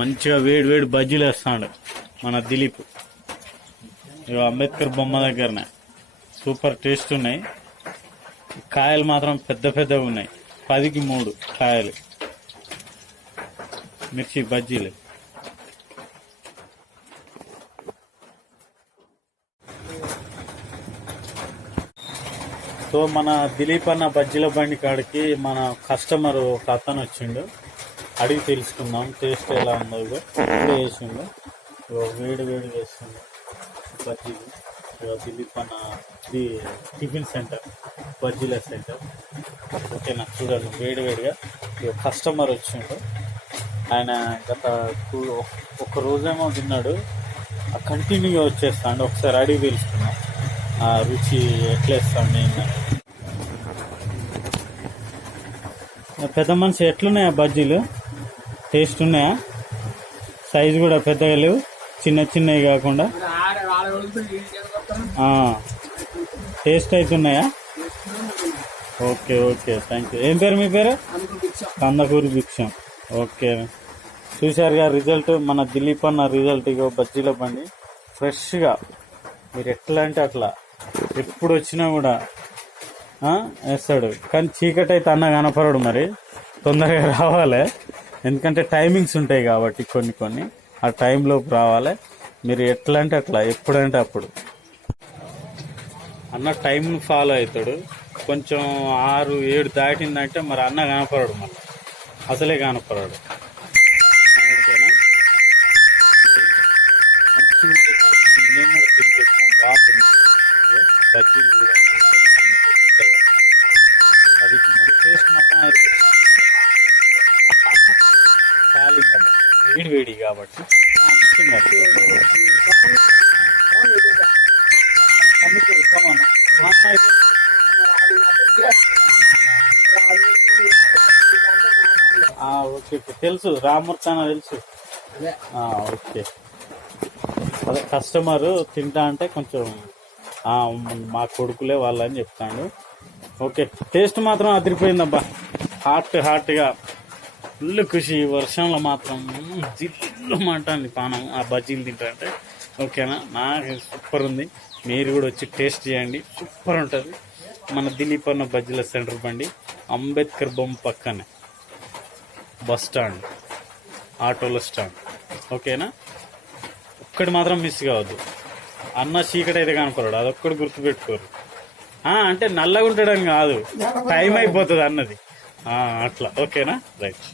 మంచిగా వేడి వేడి బజ్జీలు వేస్తాడు మన దిలీప్. అంబేద్కర్ బొమ్మ దగ్గరనే సూపర్ టేస్ట్ ఉన్నాయి. కాయలు మాత్రం పెద్ద పెద్దగా ఉన్నాయి, 10కి 3 కాయలు మిర్చి బజ్జీలు. సో మన దిలీప్ అన్న బజ్జీల బండి కాడికి మన కస్టమర్ ఒక అతను వచ్చిండు, అడిగి తెలుసుకుందాం టేస్ట్ ఎలా ఉందో. వేసిండు వేడి వేడి వేస్తుండు బజ్జీలు. దిలీప్ అన్న టిఫిన్ సెంటర్, బజ్జీల సెంటర్. ఓకేనా, చూడండి వేడి వేడిగా. కస్టమర్ వచ్చిండు, ఆయన గత ఒక రోజేమో తిన్నాడు, కంటిన్యూగా వచ్చేస్తాడు. ఒకసారి అడిగి తెలుసుకున్నాం ఆ రుచి ఎట్లేస్తాండి. పెద్ద మనిషి ఎట్లున్నాయా బజ్జీలు? టేస్ట్ ఉన్నాయా? సైజు కూడా పెద్దగా లేవు, చిన్న చిన్నవి కాకుండా టేస్ట్ అవుతున్నాయా? Okay okay, thank you. ఏం పేరు మీ పేరు? కందకూరి భిక్షం. ఓకే, చూశారుగా రిజల్ట్, మన దిలీప్ అన్న రిజల్ట్. ఇగో బజ్జీల బండి ఫ్రెష్గా, మీరు ఎట్లా అంటే అట్లా ఎప్పుడు వచ్చినా కూడా వేస్తాడు. కానీ చీకటి అయితే అన్న కనపడడు, మరి తొందరగా రావాలి, ఎందుకంటే టైమింగ్స్ ఉంటాయి కాబట్టి కొన్ని ఆ టైంలోపు రావాలి. మీరు ఎట్లా అంటే అట్లా ఎప్పుడంటే అప్పుడు అన్న టైం ఫాలో అవుతాడు. కొంచెం 6-7 దాటిందంటే మరి అన్న కనపడడు, మళ్ళీ అసలే కనపడడు. ఓకేనా, నేను కూడా తినిపిస్తాను బాగా. బజ్జీలు కూడా 10కి 3 టేస్ట్ మొత్తం కాలిందమ్మా, వేడి వేడి కాబట్టి. ఓకే తెలుసు, రామూర్తి అన్న తెలుసు. ఓకే, అదే కస్టమర్ తింటా అంటే కొంచెం మా కొడుకులే వాళ్ళని చెప్తాడు. ఓకే, టేస్ట్ మాత్రం అదిరిపోయిందబ్బా, హాట్గా ఫుల్ ఖుషి. వర్షంలో మాత్రం జిల్లు మాటండి పానం ఆ బజ్జీలు తింటా అంటే. ఓకేనా, నాకు సూపర్ ఉంది. మీరు కూడా వచ్చి టేస్ట్ చేయండి, సూపర్ ఉంటుంది. మన దిలీప్ అన్న బజ్జీల సెంటర్ బండి, అంబేద్కర్ బొమ్మ పక్కనే బస్ స్టాండ్, ఆటోల స్టాండ్. ఓకేనా, ఒక్కటి మాత్రం మిస్ కావద్దు. అన్న చీకటి అయితే కనపడడు, అదొక్కటి గుర్తుపెట్టుకోరు. అంటే నల్లగా ఉంటాడని కాదు, టైం అయిపోతుంది అన్నది అట్లా. ఓకేనా, రైట్.